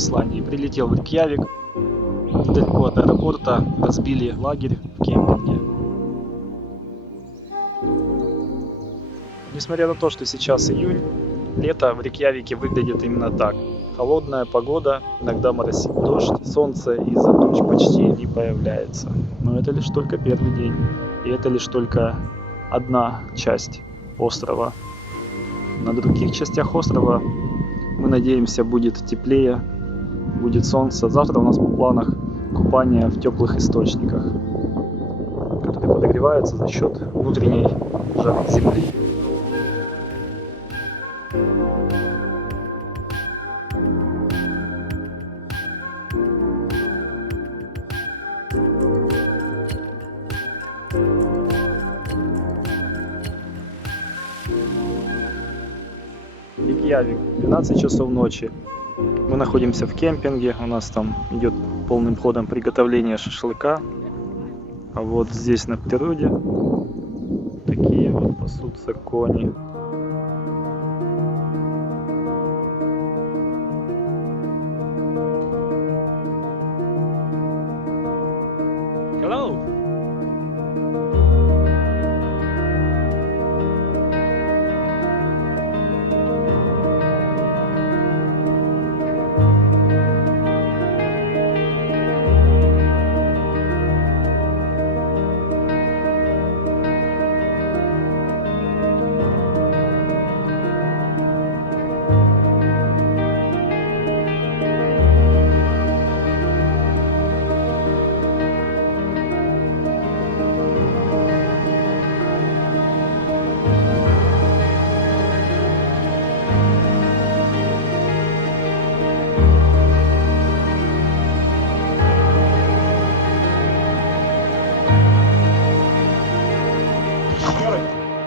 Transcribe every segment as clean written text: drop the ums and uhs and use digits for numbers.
Исландии. Прилетел в Рейкьявик. Недалеко от аэропорта разбили лагерь в кемпинге. Несмотря на то, что сейчас июнь, лето в Рейкьявике выглядит именно так. Холодная погода, иногда моросит дождь, солнце из-за туч почти не появляется. Но это лишь только первый день. И это лишь только одна часть острова. На других частях острова, мы надеемся, будет теплее, будет солнце. Завтра у нас по планах купание в теплых источниках, которые подогреваются за счет внутренней жары земли. Рейкьявик, 12 часов ночи. Мы находимся в кемпинге, у нас там идет полным ходом приготовление шашлыка. А вот здесь на природе такие вот пасутся кони. Hello.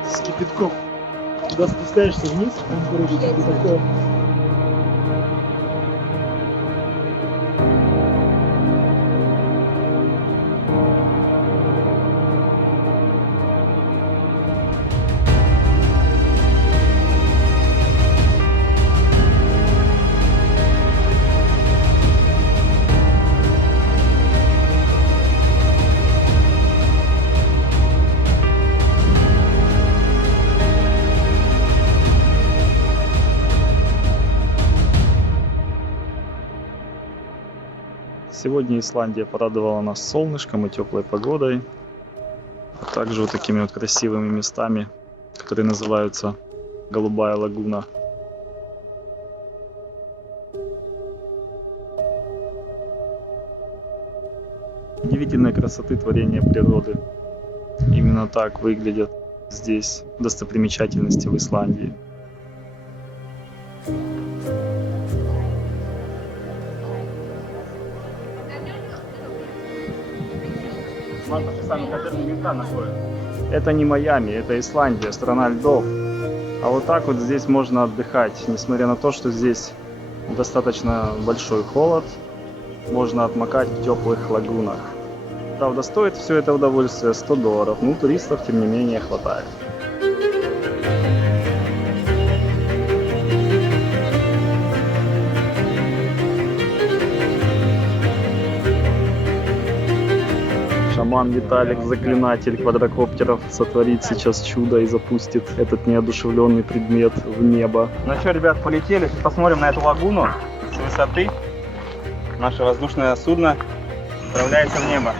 С кипятком. Туда спускаешься вниз, там, короче, кипятком. Сегодня Исландия порадовала нас солнышком и теплой погодой, а также вот такими вот красивыми местами, которые называются Голубая лагуна. Удивительной красоты творения природы. Именно так выглядят здесь достопримечательности в Исландии. Это не Майами, это Исландия, страна льдов. А вот так вот здесь можно отдыхать, несмотря на то, что здесь достаточно большой холод, можно отмокать в теплых лагунах. Правда, стоит все это удовольствие $100, но туристов тем не менее хватает. Шаман Виталик, заклинатель квадрокоптеров, сотворит сейчас чудо и запустит этот неодушевленный предмет в небо. Ну что, ребят, полетели. Посмотрим на эту лагуну с высоты. Наше воздушное судно отправляется в небо.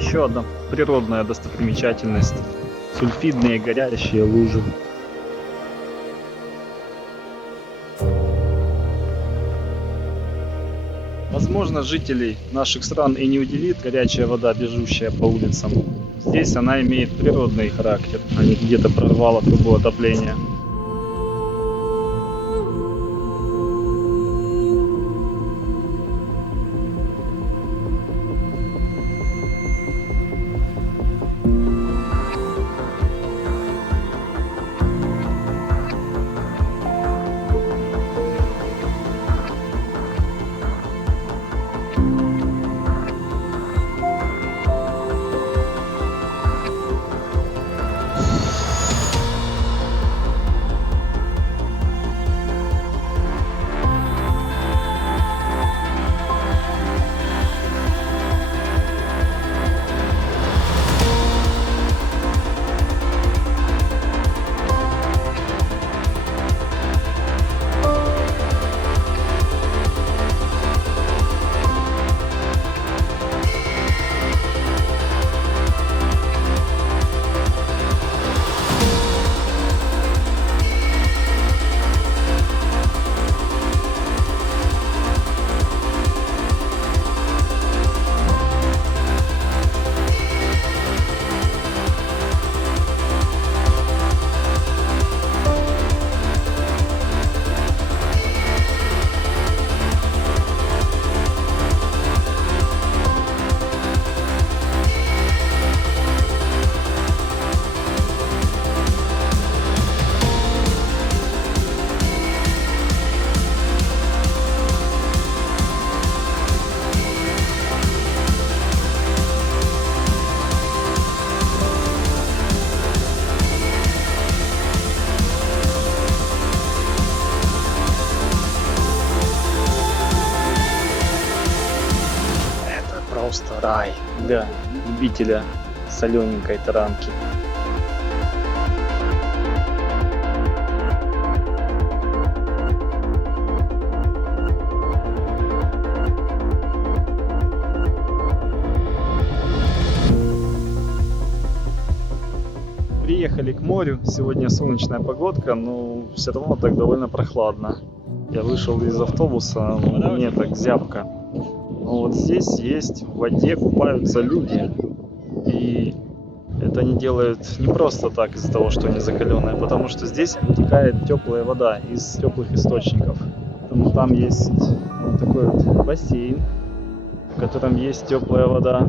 Еще одна природная достопримечательность. Сульфидные горящие лужи. Возможно, жителей наших стран и не удивит горячая вода, бежущая по улицам. Здесь она имеет природный характер, а не где-то прорвала трубу отопления. Просто рай для любителя солененькой таранки. Приехали к морю, сегодня солнечная погодка, но все равно так довольно прохладно. Я вышел из автобуса, мне так зябко. Но вот здесь есть, в воде купаются люди. И это они делают не просто так из-за того, что они закаленные, потому что здесь вытекает теплая вода из теплых источников. Поэтому там есть вот такой вот бассейн, в котором есть теплая вода.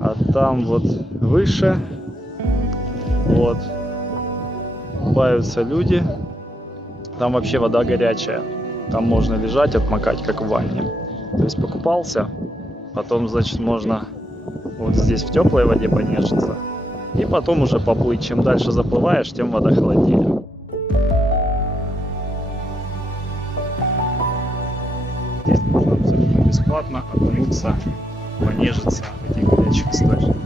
А там вот выше вот купаются люди. Там вообще вода горячая. Там можно лежать, отмокать, как в ванне. То есть покупался, потом, значит, можно вот здесь в теплой воде понежиться, и потом уже поплыть. Чем дальше заплываешь, тем вода холоднее. Здесь можно абсолютно бесплатно окунуться, понежиться в этих горячих источниках.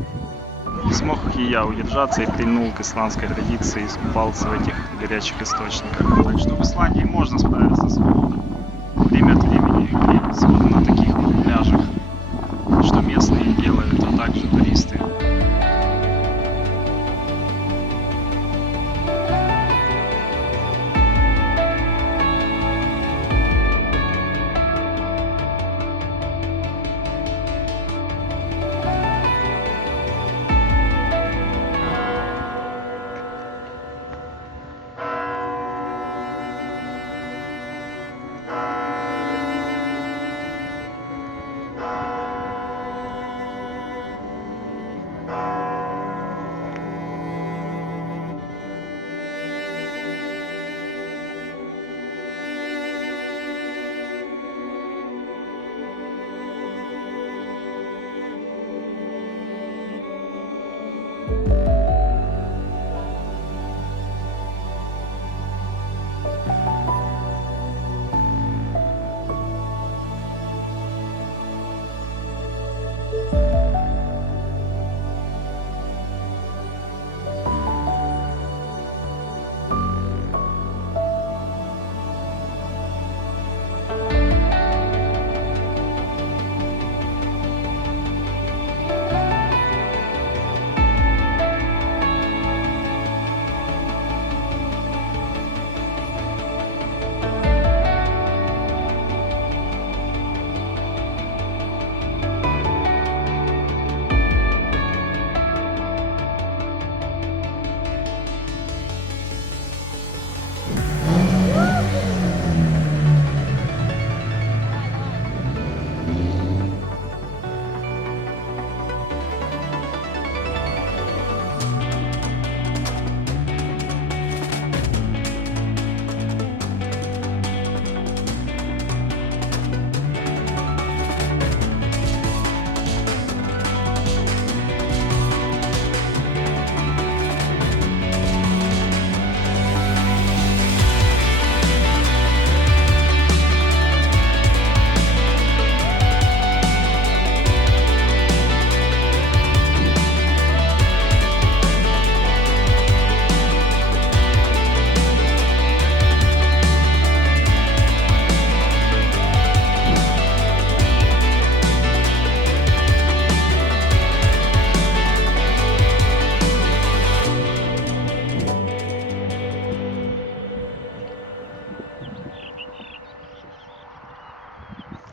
Не смог и я удержаться и прильнул к исландской традиции и искупался в этих горячих источниках. Так что в Исландии можно справиться с холодом. Время от времени греются вот на таких вот пляжах, что местные делают, а также туристы.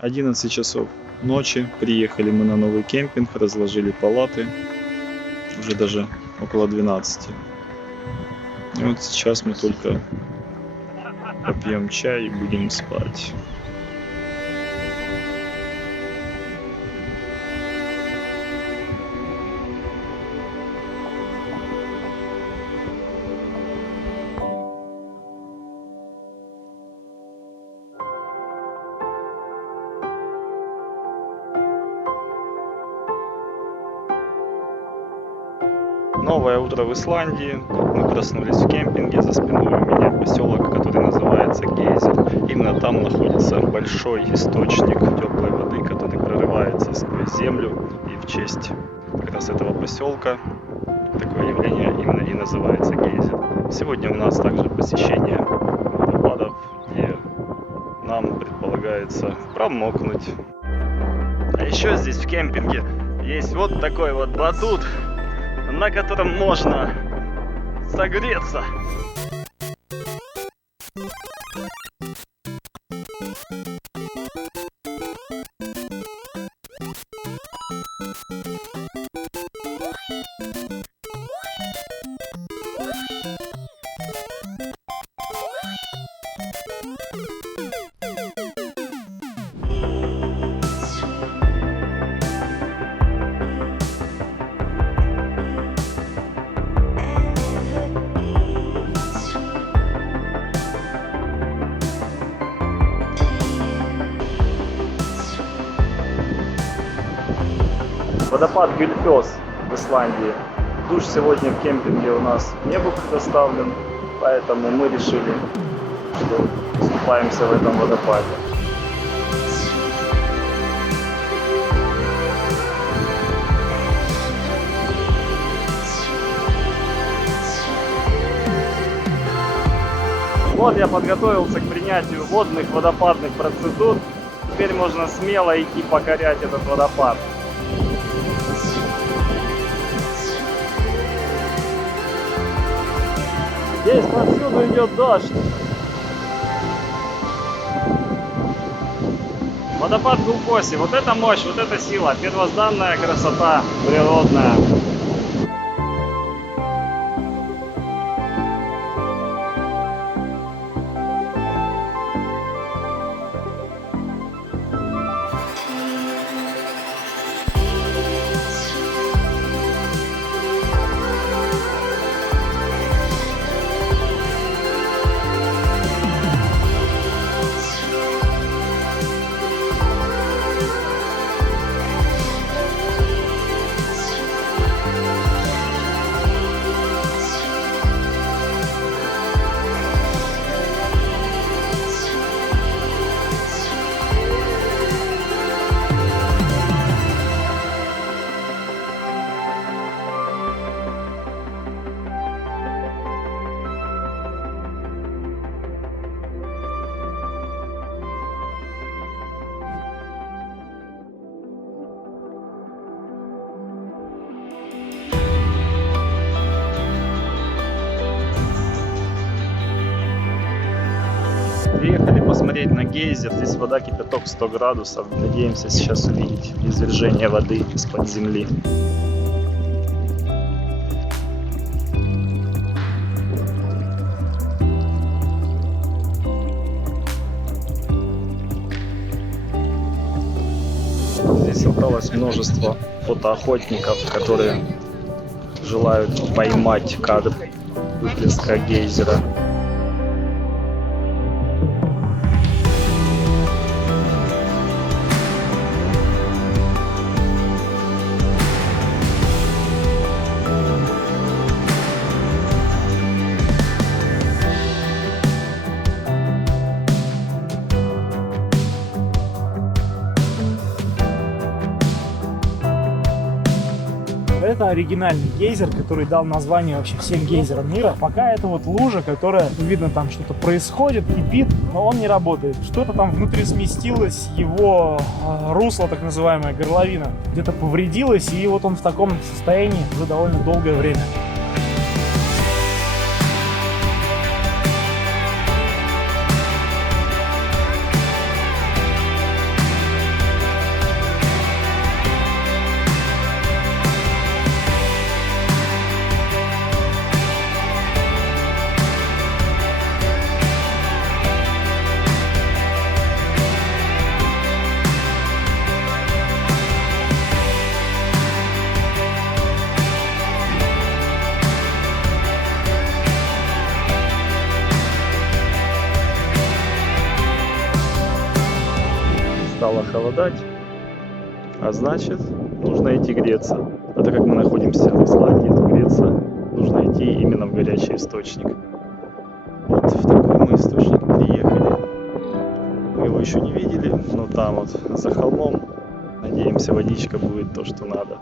11 часов ночи. Приехали мы на новый кемпинг, разложили палаты. Уже даже около 12. И вот сейчас мы только попьем чай и будем спать. Новое утро в Исландии. Мы проснулись в кемпинге. За спиной у меня поселок, который называется Гейзер. Именно там находится большой источник теплой воды, который прорывается сквозь землю. И в честь как раз этого поселка такое явление именно и называется Гейзер. Сегодня у нас также посещение водопадов, где нам предполагается промокнуть. А еще здесь в кемпинге есть вот такой вот батут, на котором можно согреться. Водопад Гюльфёс в Исландии. Душ сегодня в кемпинге у нас не был предоставлен, поэтому мы решили, что искупаемся в этом водопаде. Вот я подготовился к принятию водных водопадных процедур. Теперь можно смело идти покорять этот водопад. Здесь повсюду идет дождь. Водопад Гулкоси. Вот это мощь, вот это сила. Первозданная красота природная. Приехали посмотреть на гейзер. Здесь вода кипяток 100 градусов. Надеемся сейчас увидеть извержение воды из-под земли. Здесь собралось множество фотоохотников, которые желают поймать кадр выплеска гейзера. Это оригинальный гейзер, который дал название вообще всем гейзерам мира. Пока это вот лужа, которая, видно, там что-то происходит, кипит, но он не работает. Что-то там внутри сместилось, его русло, так называемая горловина, где-то повредилось, и вот он в таком состоянии уже довольно долгое время. холодать, а значит, нужно идти греться. А так как мы находимся в Исландии, то греться нужно идти именно в горячий источник. Вот в такой мы источник приехали. Мы его еще не видели, но там вот за холмом, надеемся, водичка будет то, что надо.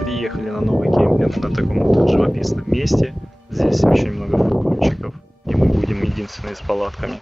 Приехали на новый кемпинг на таком вот живописном месте. Здесь очень много фургончиков, и мы будем единственные с палатками.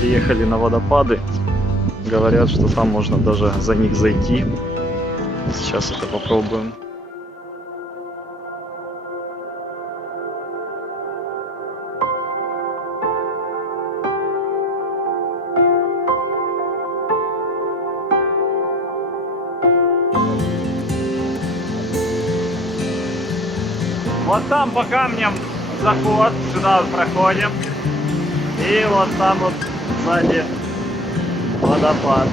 Приехали на водопады. Говорят, что там можно даже за них зайти. Сейчас это попробуем. Вот там по камням заход, сюда вот проходим. И вот там вот сзади водопад.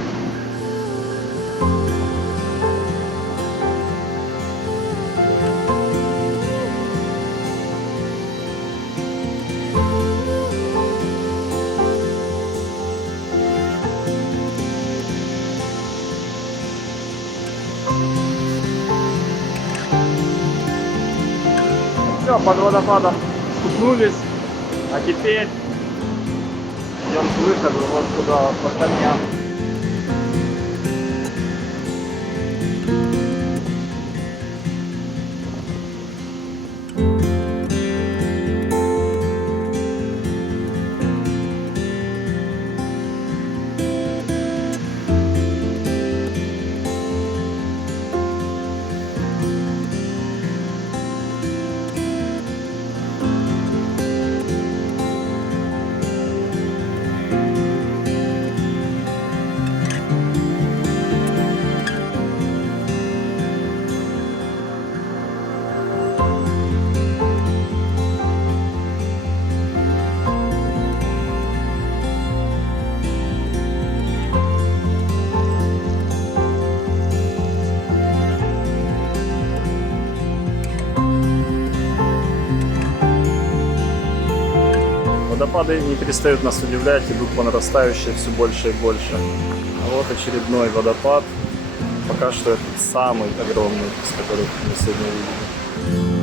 Все, под водопадом спустились, а теперь идем к выходу вот туда, по камням. Водопады не перестают нас удивлять, идут по нарастающей все больше и больше. А вот очередной водопад. Пока что это самый огромный, из которых мы сегодня видели.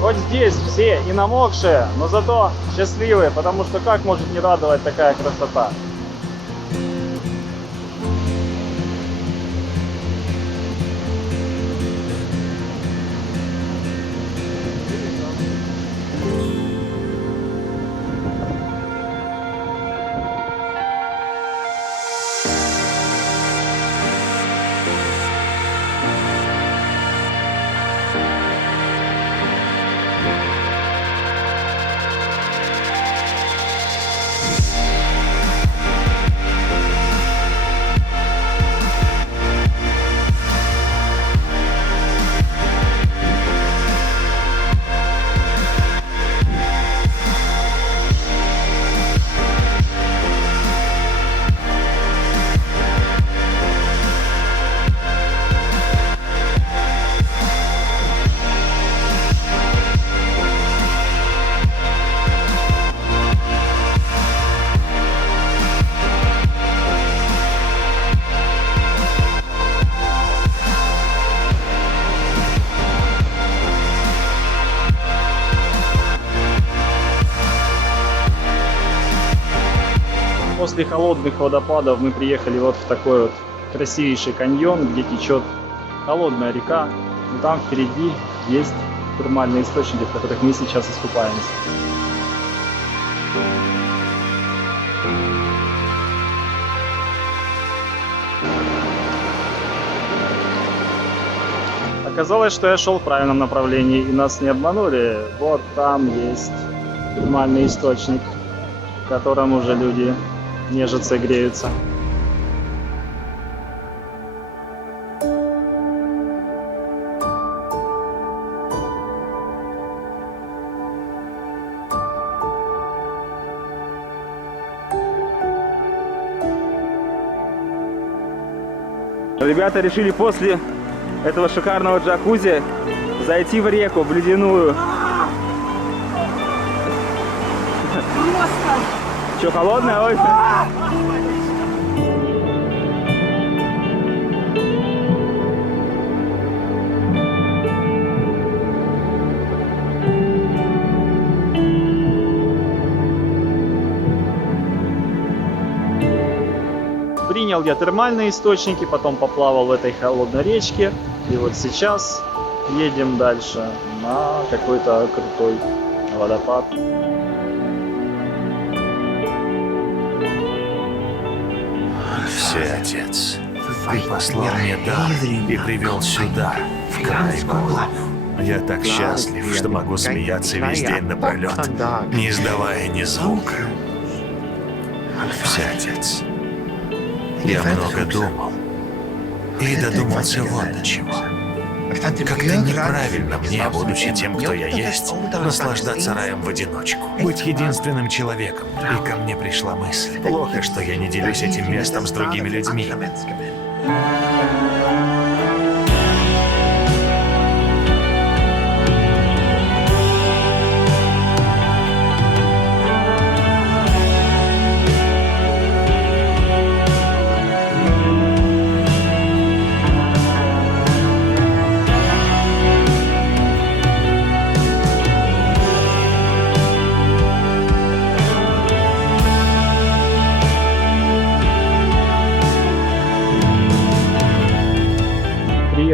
Хоть здесь все и намокшие, но зато счастливые, потому что как может не радовать такая красота? После холодных водопадов мы приехали вот в такой вот красивейший каньон, где течет холодная река. И там впереди есть термальные источники, в которых мы сейчас искупаемся. Оказалось, что я шел в правильном направлении, и нас не обманули. Вот там есть термальный источник, в котором уже люди нежатся и греются. Ребята решили после этого шикарного джакузи зайти в реку, в ледяную. Что, холодная? Ой. Принял я термальные источники, потом поплавал в этой холодной речке. И вот сейчас едем дальше на какой-то крутой водопад. Всеотец, ты послал мне дар и привел сюда, в край богов. Я так счастлив, что могу смеяться весь день напролет, не издавая ни звука. Всеотец, я много думал и додумался вот до чего. Как-то неправильно мне, будучи тем, кто я есть, наслаждаться раем в одиночку, быть единственным человеком. И ко мне пришла мысль. Плохо, что я не делюсь этим местом с другими людьми.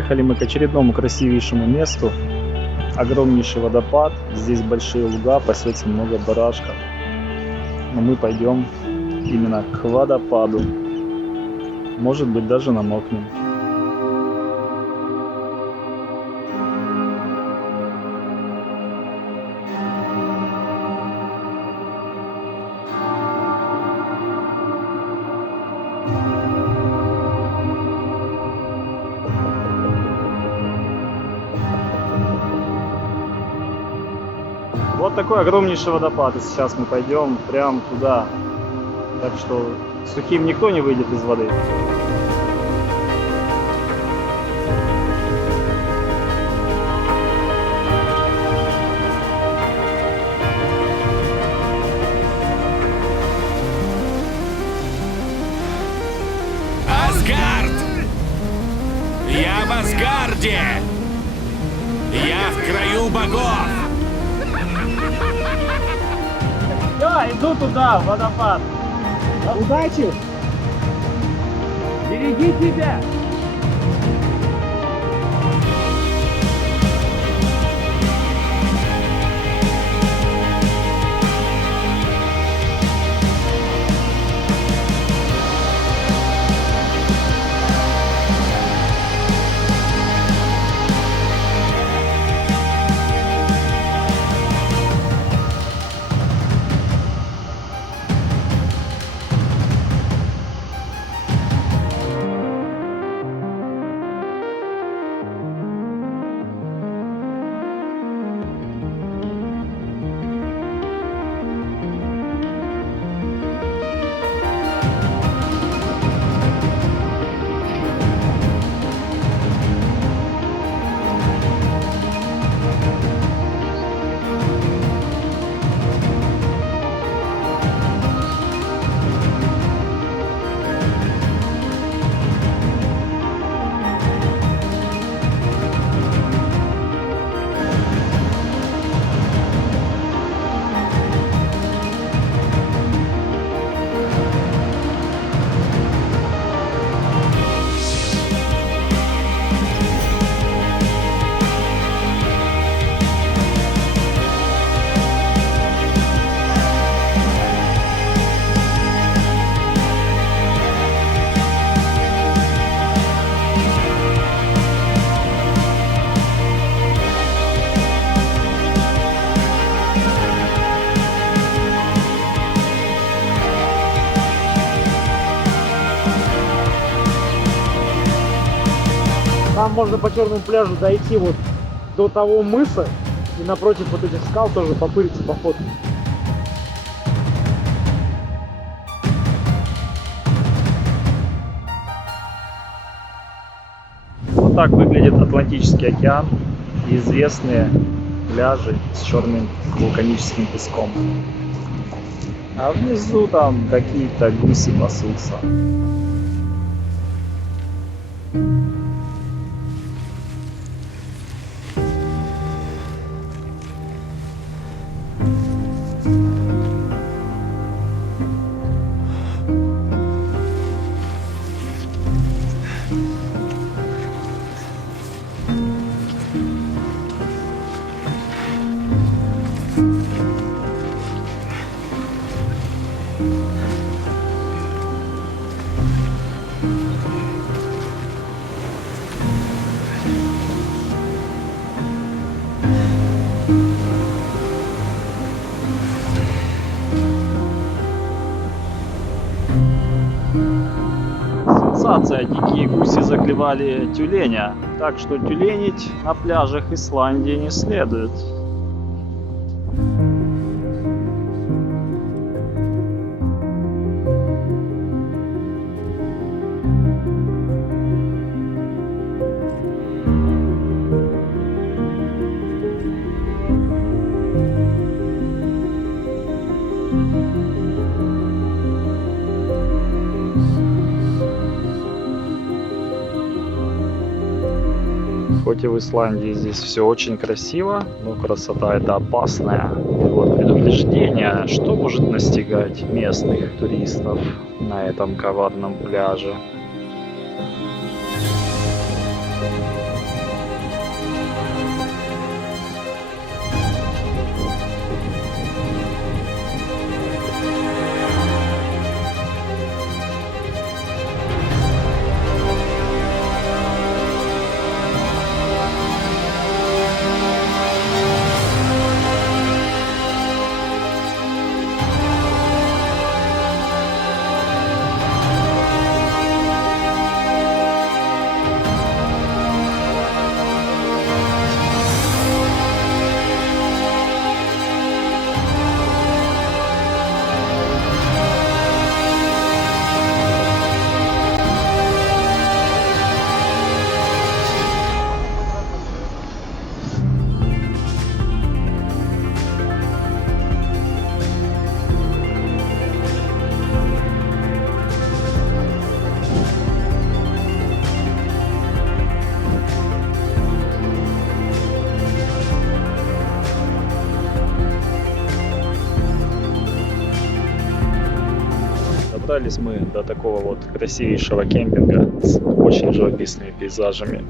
Приехали мы к очередному красивейшему месту. Огромнейший водопад. Здесь большие луга, пасется много барашков. Но мы пойдем именно к водопаду. Может быть, даже намокнем. Вот такой огромнейший водопад, и сейчас мы пойдем прямо туда. Так что сухим никто не выйдет из воды. Асгард! Я в Асгарде! Я в краю богов! Я иду туда, в водопад. Удачи! Береги себя! Там можно по черному пляжу дойти вот до того мыса и напротив вот этих скал тоже попыриться, пофоткать. Вот так выглядит Атлантический океан и известные пляжи с черным вулканическим песком. А внизу там какие-то гуси пасутся. Сенсация, дикие гуси заклевали тюленя, так что тюленить на пляжах Исландии не следует. Хоть и в Исландии здесь все очень красиво, но красота это опасная. И вот предупреждение, что может настигать местных туристов на этом коварном пляже. добрались мы до такого вот красивейшего кемпинга с очень живописными пейзажами.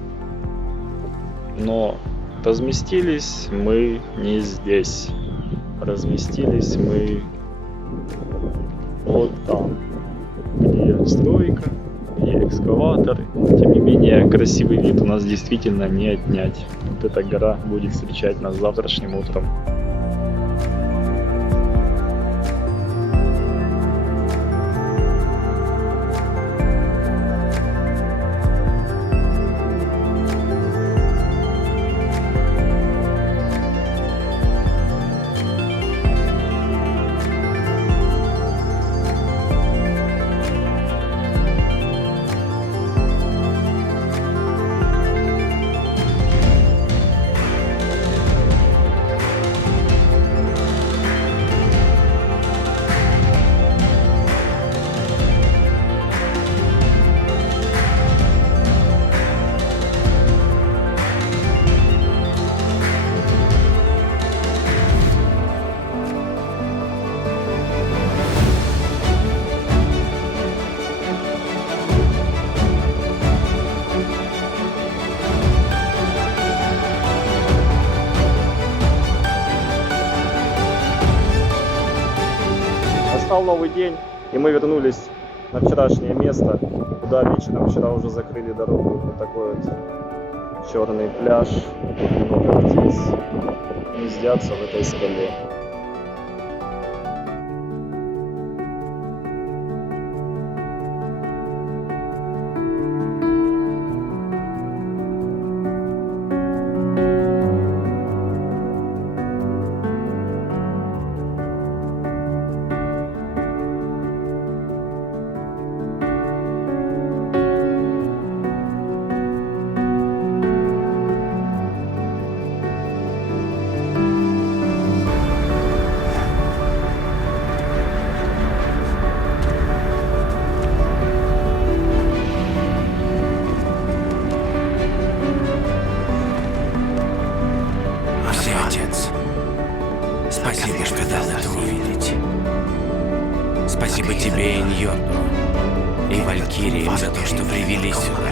Но разместились мы не здесь. Разместились мы вот там, где стройка, где экскаваторы. Тем не менее, красивый вид у нас действительно не отнять. Вот эта гора будет встречать нас завтрашним утром. Настал новый день, и мы вернулись на вчерашнее место, куда вечером вчера уже закрыли дорогу. Вот такой вот черный пляж, много птиц гнездятся в этой скале. Спасибо, что дал это увидеть. Спасибо тебе и Ньорду, и Валькириям за то, что привели сюда.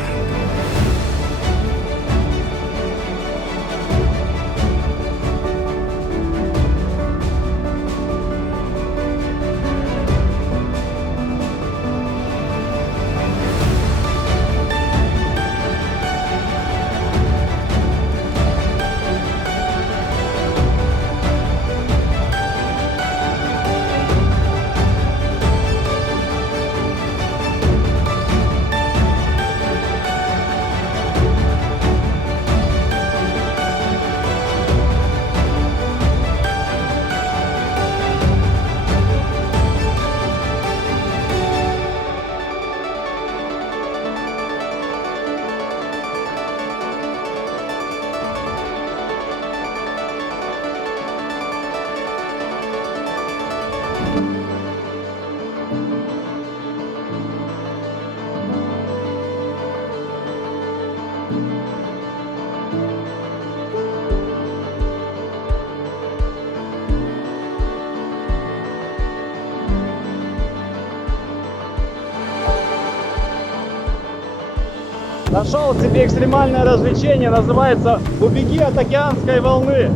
Нашел себе экстремальное развлечение, называется «Убеги от океанской волны».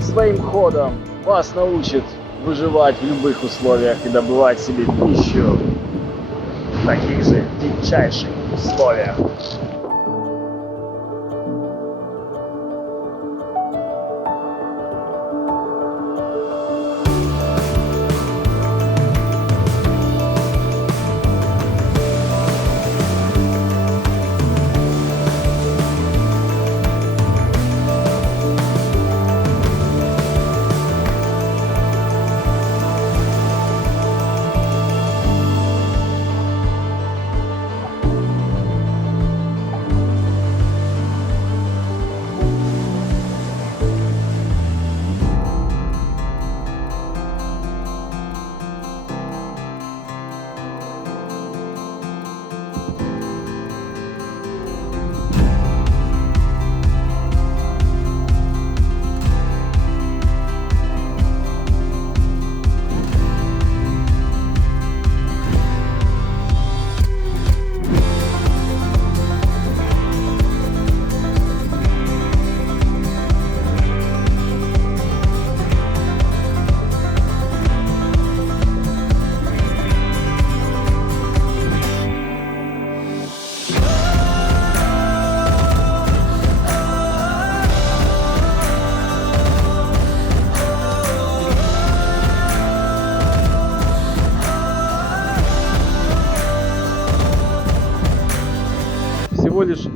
Своим ходом вас научит выживать в любых условиях и добывать себе пищу в таких же дичайших условиях.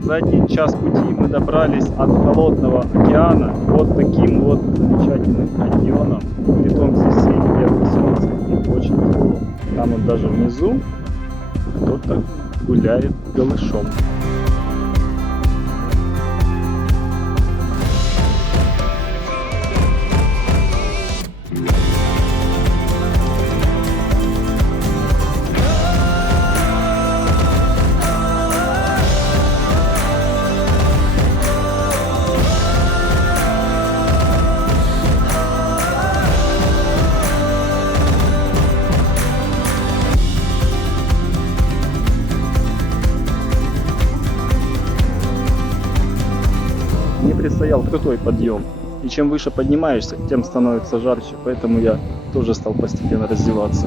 За 1 час пути мы добрались от холодного океана вот таким вот замечательным каньоном. Притом здесь светит яркое солнце и очень тепло. Там вот даже внизу кто-то гуляет голышом. Мне предстоял крутой подъем. И чем выше поднимаешься, тем становится жарче. Поэтому я тоже стал постепенно раздеваться.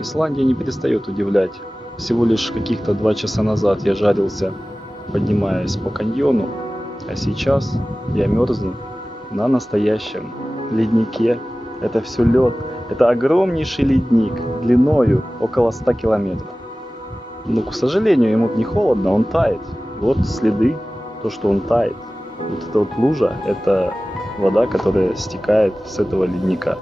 Исландия не перестает удивлять. Всего лишь каких-то 2 часа назад я жарился, поднимаясь по каньону, а сейчас я мерзну на настоящем леднике. Это все лед. Это огромнейший ледник длиною около 100 километров. Но, к сожалению, ему не холодно, он тает. Вот следы, то, что он тает. Вот эта вот лужа, это вода, которая стекает с этого ледника.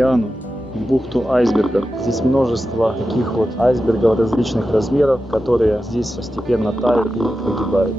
океану, в бухту айсбергов. Здесь множество таких вот айсбергов различных размеров, которые здесь постепенно тают и погибают.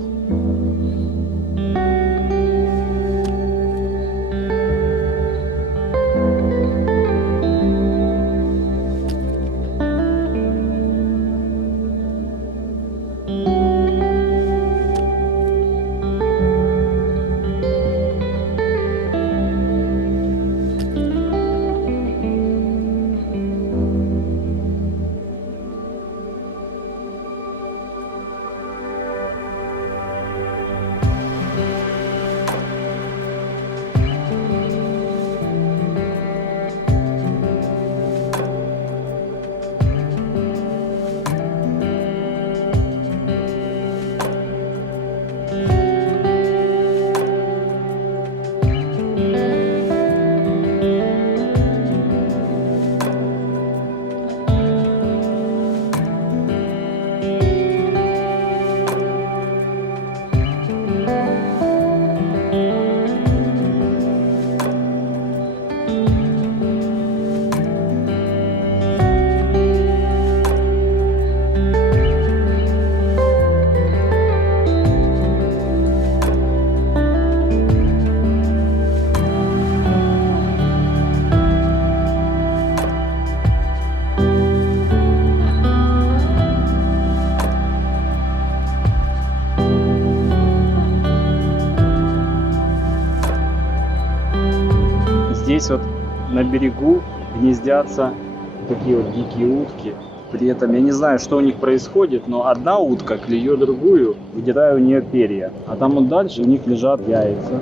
Здесь вот на берегу гнездятся такие вот дикие утки. При этом я не знаю, что у них происходит, но одна утка клюет другую, выдирая у нее перья. А там вот дальше у них лежат яйца.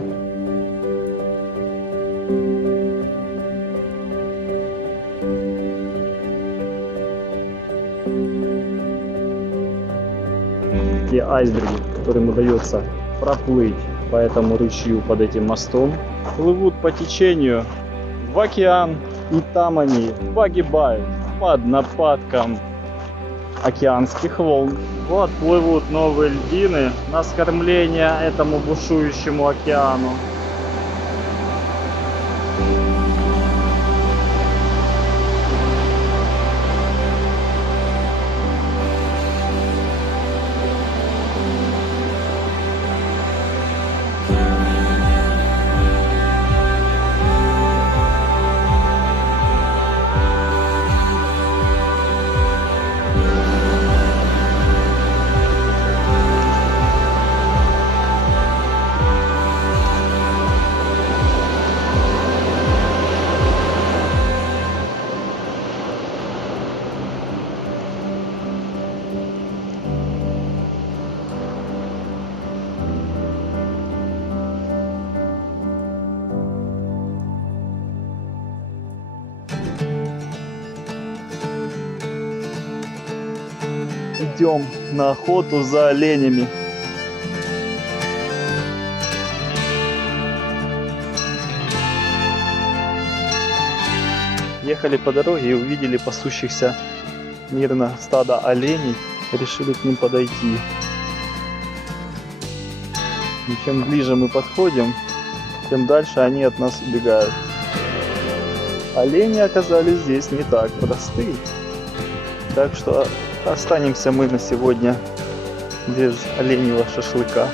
Такие айсберги, которым удается проплыть по этому ручью под этим мостом, плывут по течению в океан, и там они погибают под нападком океанских волн. Вот плывут новые льдины на скормление этому бушующему океану. Идем на охоту за оленями. Ехали по дороге и увидели пасущихся мирно стадо оленей. Решили к ним подойти. И чем ближе мы подходим, тем дальше они от нас убегают. Олени оказались здесь не так просты. Так что останемся мы на сегодня без оленьего шашлыка.